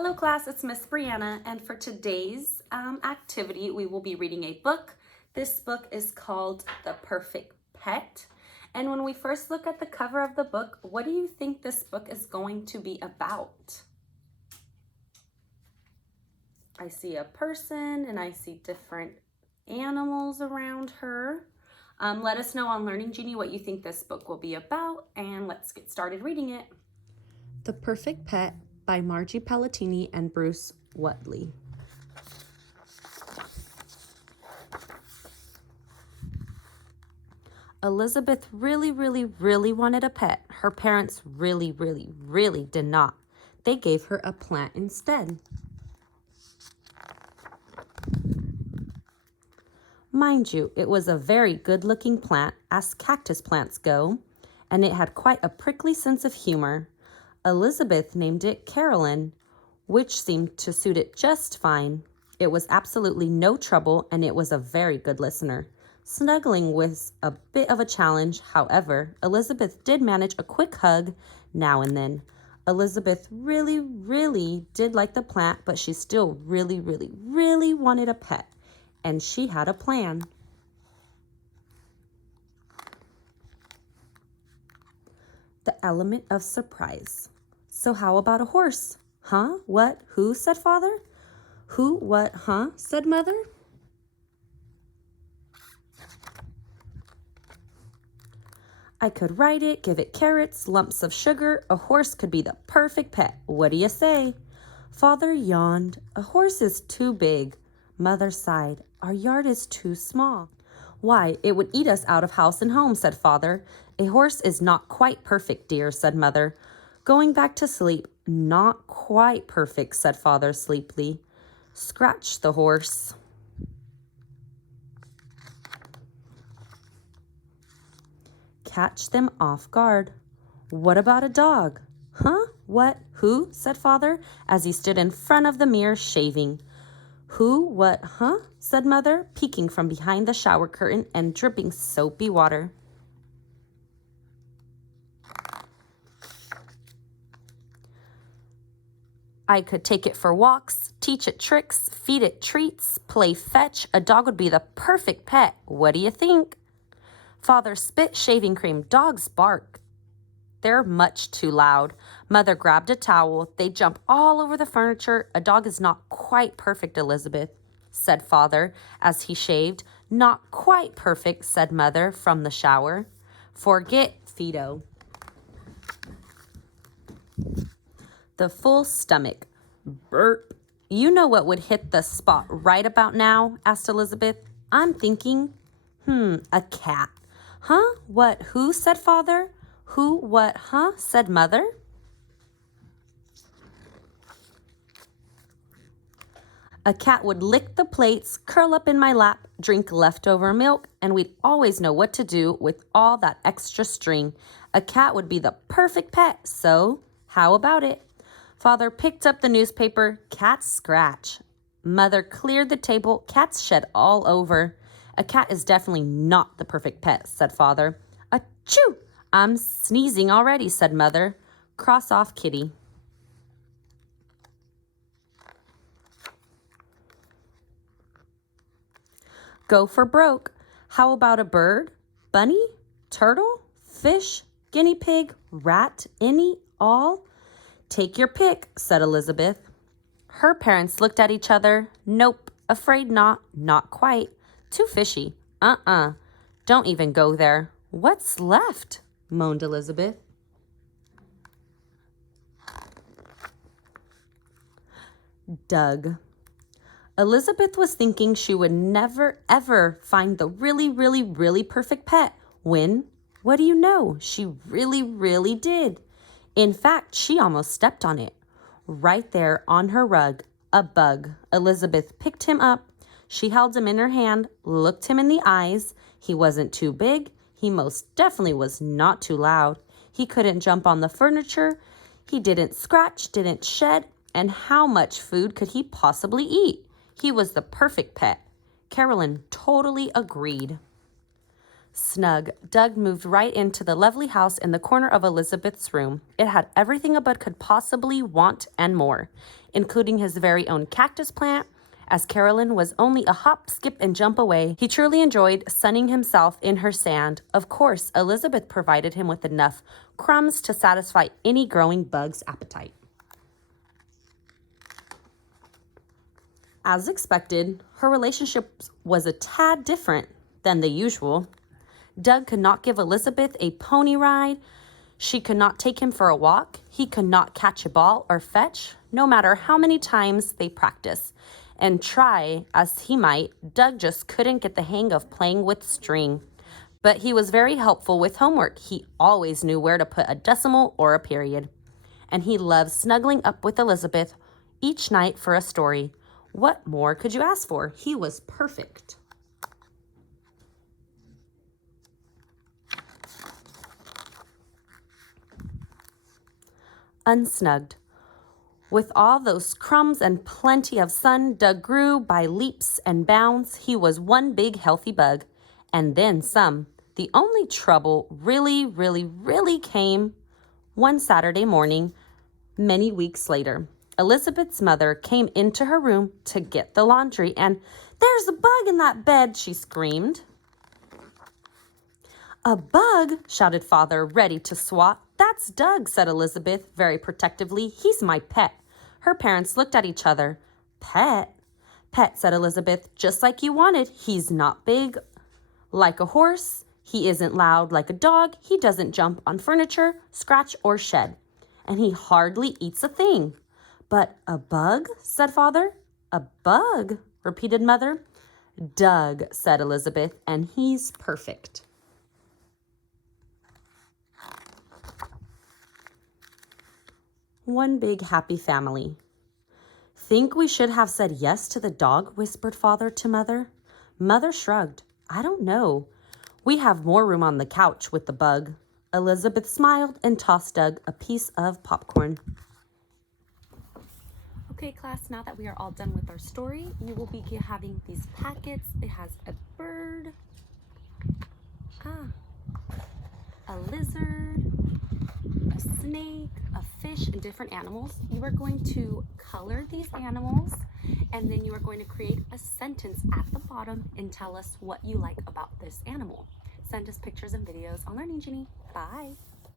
Hello class, it's Miss Brianna, and for today's activity we will be reading a book. This book is called The Perfect Pet, and when we first look at the cover of the book, what do you think this book is going to be about? I see a person and I see different animals around her. Let us know on Learning Genie what you think this book will be about, and let's get started reading it. The Perfect Pet by Margie Palatini and Bruce Whatley. Elizabeth really wanted a pet. Her parents really did not. They gave her a plant instead. Mind you, it was a very good-looking plant, as cactus plants go, and it had quite a prickly sense of humor. Elizabeth named it Carolyn, which seemed to suit it just fine. It was absolutely no trouble, and it was a very good listener. Snuggling was a bit of a challenge. However, Elizabeth did manage a quick hug now and then. Elizabeth really did like the plant, but she still really wanted a pet, and she had a plan. The element of surprise. So how about a horse? Huh? What? Who? Said Father. Who? What? Huh? Said Mother. I could ride it, give it carrots, lumps of sugar. A horse could be the perfect pet. What do you say? Father yawned. A horse is too big. Mother sighed. Our yard is too small. Why, it would eat us out of house and home, said Father. A horse is not quite perfect, dear, said Mother. Going back to sleep. Not quite perfect, said Father sleepily. Scratch the horse. Catch them off guard. What about a dog? Huh? What? Who? Said Father as he stood in front of the mirror shaving. Who? What? Huh? Said Mother, peeking from behind the shower curtain and dripping soapy water. I could take it for walks, teach it tricks, feed it treats, play fetch. A dog would be the perfect pet. What do you think? Father spit shaving cream. Dogs bark. They're much too loud. Mother grabbed a towel. They jump all over the furniture. A dog is not quite perfect, Elizabeth, said Father as he shaved. Not quite perfect, said Mother from the shower. Forget Fido. The full stomach. Burp. You know what would hit the spot right about now? Asked Elizabeth. I'm thinking, a cat. Huh? What? Who? Said Father. Who? What? Huh? Said Mother. A cat would lick the plates, curl up in my lap, drink leftover milk, and we'd always know what to do with all that extra string. A cat would be the perfect pet, so how about it? Father picked up the newspaper. Cat scratch. Mother cleared the table. Cats shed all over. A cat is definitely not the perfect pet, said Father. Achoo! I'm sneezing already, said Mother. Cross off kitty. Go for broke. How about a bird? Bunny? Turtle? Fish? Guinea pig? Rat? Any? All? Take your pick, said Elizabeth. Her parents looked at each other. Nope, afraid not. Not quite. Too fishy. Don't even go there. What's left? Moaned Elizabeth. Doug. Elizabeth was thinking she would never, ever find the really perfect pet when, what do you know, she really did. In fact, she almost stepped on it. Right there on her rug, a bug. Elizabeth picked him up. She held him in her hand, looked him in the eyes. He wasn't too big. He most definitely was not too loud. He couldn't jump on the furniture. He didn't scratch, didn't shed. And how much food could he possibly eat? He was the perfect pet. Carolyn totally agreed. Snug, Doug moved right into the lovely house in the corner of Elizabeth's room. It had everything a bud could possibly want and more, including his very own cactus plant. As Carolyn was only a hop, skip, and jump away, he truly enjoyed sunning himself in her sand. Of course, Elizabeth provided him with enough crumbs to satisfy any growing bug's appetite. As expected, her relationship was a tad different than the usual. Doug could not give Elizabeth a pony ride. She could not take him for a walk. He could not catch a ball or fetch, no matter how many times they practiced. And try as he might, Doug just couldn't get the hang of playing with string. But he was very helpful with homework. He always knew where to put a decimal or a period. And he loved snuggling up with Elizabeth each night for a story. What more could you ask for? He was perfect. Unsnugged. With all those crumbs and plenty of sun, Doug grew by leaps and bounds. He was one big healthy bug, and then some. The only trouble really came one Saturday morning, many weeks later. Elizabeth's mother came into her room to get the laundry, and "There's a bug in that bed," she screamed. "A bug?" shouted Father, ready to swat. "That's Doug," said Elizabeth very protectively. "He's my pet." Her parents looked at each other. "Pet?" "Pet," said Elizabeth, "just like you wanted. He's not big like a horse. He isn't loud like a dog. He doesn't jump on furniture, scratch, or shed. And he hardly eats a thing." "But a bug?" said Father. "A bug?" repeated Mother. "Doug," said Elizabeth, "and he's perfect." One big happy family. "Think we should have said yes to the dog?" whispered Father to Mother. Mother shrugged. "I don't know. We have more room on the couch with the bug." Elizabeth smiled and tossed Doug a piece of popcorn. Okay, class, now that we are all done with our story, you will be having these packets. It has a bird, a lizard, a snake, a fish, and different animals. You are going to color these animals, and then you are going to create a sentence at the bottom and tell us what you like about this animal. Send us pictures and videos on Learning Genie. Bye.